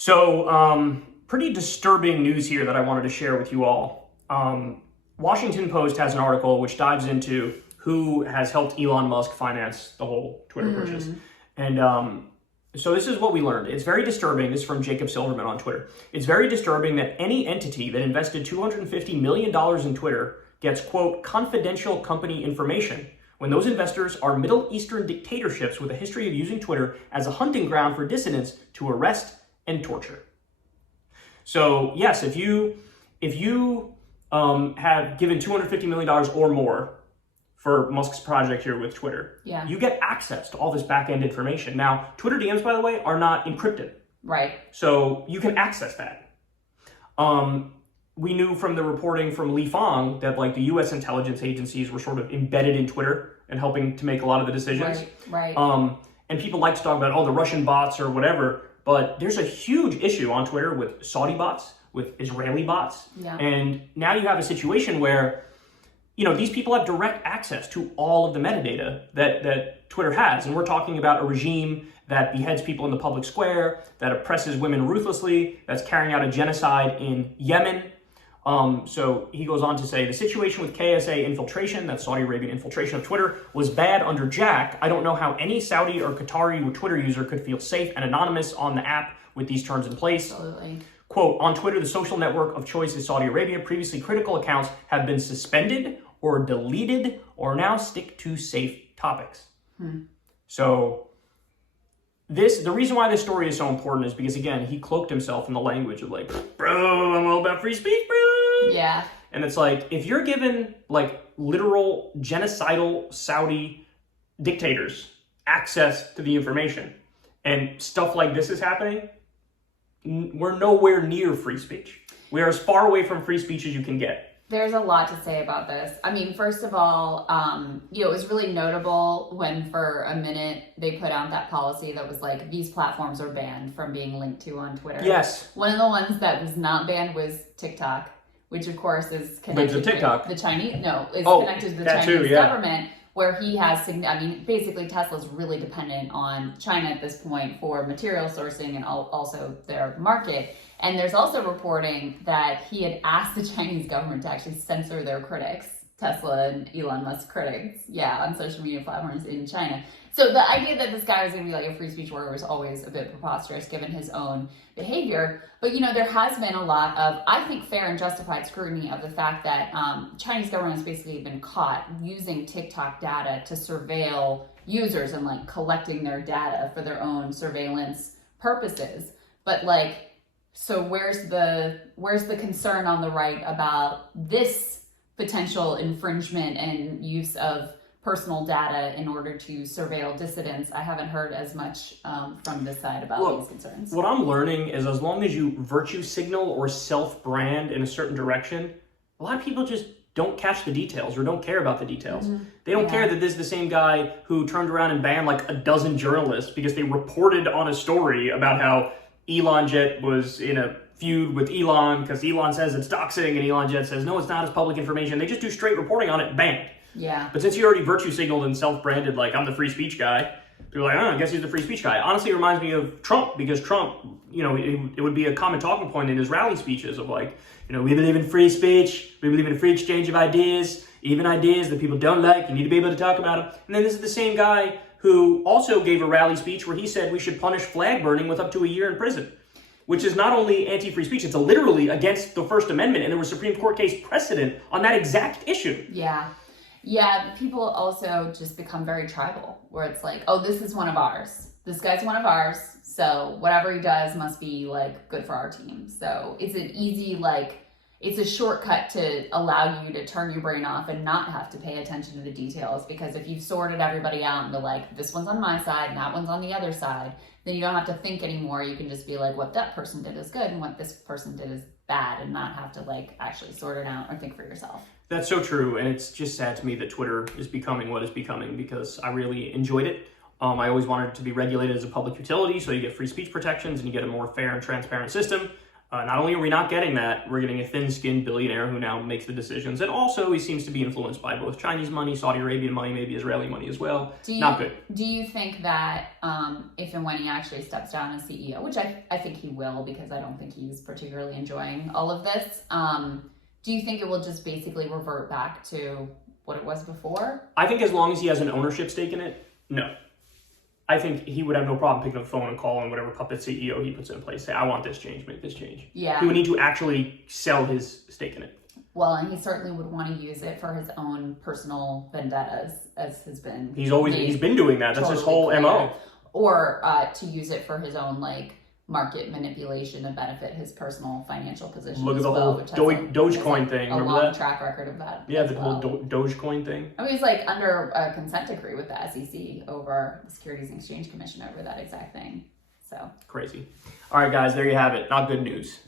So, pretty disturbing news here that I wanted to share with you all. Washington Post has an article which dives into who has helped Elon Musk finance the whole Twitter purchase. And so this is what we learned. It's very disturbing. This is from Jacob Silverman on Twitter. It's very disturbing that any entity that invested $250 million in Twitter gets, quote, confidential company information when those investors are Middle Eastern dictatorships with a history of using Twitter as a hunting ground for dissidents to arrest and torture. So yes, if you have given $250 million or more for Musk's project here with Twitter, you get access to all this back-end information. Now, Twitter DMs, by the way, are not encrypted. Right. So you can access that. We knew from the reporting from Li Fang that like the U.S. intelligence agencies were sort of embedded in Twitter and helping to make a lot of the decisions. Right. And people like to talk about, the Russian bots or whatever, but there's a huge issue on Twitter with Saudi bots, with Israeli bots. Yeah. And now you have a situation where, these people have direct access to all of the metadata that Twitter has. And we're talking about a regime that beheads people in the public square, that oppresses women ruthlessly, that's carrying out a genocide in Yemen. So he goes on to say, the situation with KSA infiltration, that's Saudi Arabian infiltration of Twitter, was bad under Jack. I don't know how any Saudi or Qatari Twitter user could feel safe and anonymous on the app with these terms in place. Absolutely. Quote, on Twitter, the social network of choice is Saudi Arabia. Previously critical accounts have been suspended or deleted or now stick to safe topics. So the reason why this story is so important is because, again, he cloaked himself in the language of like, bro, I'm all about free speech, bro. Yeah. And it's like, if you're given like literal genocidal Saudi dictators access to the information and stuff like this is happening, we're nowhere near free speech. We are as far away from free speech as you can get. There's a lot to say about this. I mean, first of all, it was really notable when for a minute they put out that policy that was like, these platforms are banned from being linked to on Twitter. Yes. One of the ones that was not banned was TikTok, which of course is connected to the Chinese, connected to the Chinese government, where he has, basically Tesla's really dependent on China at this point for material sourcing and also their market. And there's also reporting that he had asked the Chinese government to actually censor their critics, Tesla and Elon Musk critics, on social media platforms in China. So the idea that this guy was going to be like a free speech warrior was always a bit preposterous given his own behavior. But, there has been a lot of, I think, fair and justified scrutiny of the fact that Chinese government has basically been caught using TikTok data to surveil users and like collecting their data for their own surveillance purposes. But so where's the concern on the right about this potential infringement and use of personal data in order to surveil dissidents? I haven't heard as much from this side about these concerns. What I'm learning is as long as you virtue signal or self-brand in a certain direction, a lot of people just don't catch the details or don't care about the details. They don't care that this is the same guy who turned around and banned like a dozen journalists because they reported on a story about how Elon Jet was in a feud with Elon because Elon says it's doxing and Elon Jet says, no, it's not, it's public information. They just do straight reporting on it, banned. Yeah. But since he already virtue signaled and self-branded, like, I'm the free speech guy, they're like, I guess he's the free speech guy. Honestly, it reminds me of Trump, because Trump, it would be a common talking point in his rally speeches of like, we believe in free speech, we believe in a free exchange of ideas, even ideas that people don't like, you need to be able to talk about them. And then this is the same guy who also gave a rally speech where he said we should punish flag burning with up to a year in prison, which is not only anti-free speech, it's literally against the First Amendment, and there was Supreme Court case precedent on that exact issue. Yeah, people also just become very tribal, where it's like, oh, this is one of ours. This guy's one of ours, so whatever he does must be, like, good for our team. So it's an easy, it's a shortcut to allow you to turn your brain off and not have to pay attention to the details, because if you've sorted everybody out into, like, this one's on my side and that one's on the other side, then you don't have to think anymore. You can just be like, what that person did is good and what this person did is bad, and not have to, actually sort it out or think for yourself. That's so true, and it's just sad to me that Twitter is becoming what it's becoming, because I really enjoyed it. I always wanted it to be regulated as a public utility, so you get free speech protections and you get a more fair and transparent system. Not only are we not getting that, we're getting a thin-skinned billionaire who now makes the decisions. And also, he seems to be influenced by both Chinese money, Saudi Arabian money, maybe Israeli money as well. Not good. Do you think that if and when he actually steps down as CEO, which I think he will, because I don't think he's particularly enjoying all of this, do you think it will just basically revert back to what it was before? I think as long as he has an ownership stake in it, no. I think he would have no problem picking up the phone and calling whatever puppet CEO he puts in place. Say, I want this change, make this change. Yeah. He would need to actually sell his stake in it. Well, and he certainly would want to use it for his own personal vendettas, as has been. He's been doing that. That's totally his whole clear. MO. Or to use it for his own market manipulation to benefit his personal financial position. Look at the whole Dogecoin thing. Remember that? A long track record of that. Yeah, the whole Dogecoin thing. I mean, he's under a consent decree with the SEC over the Securities and Exchange Commission over that exact thing. So crazy. All right, guys, there you have it. Not good news.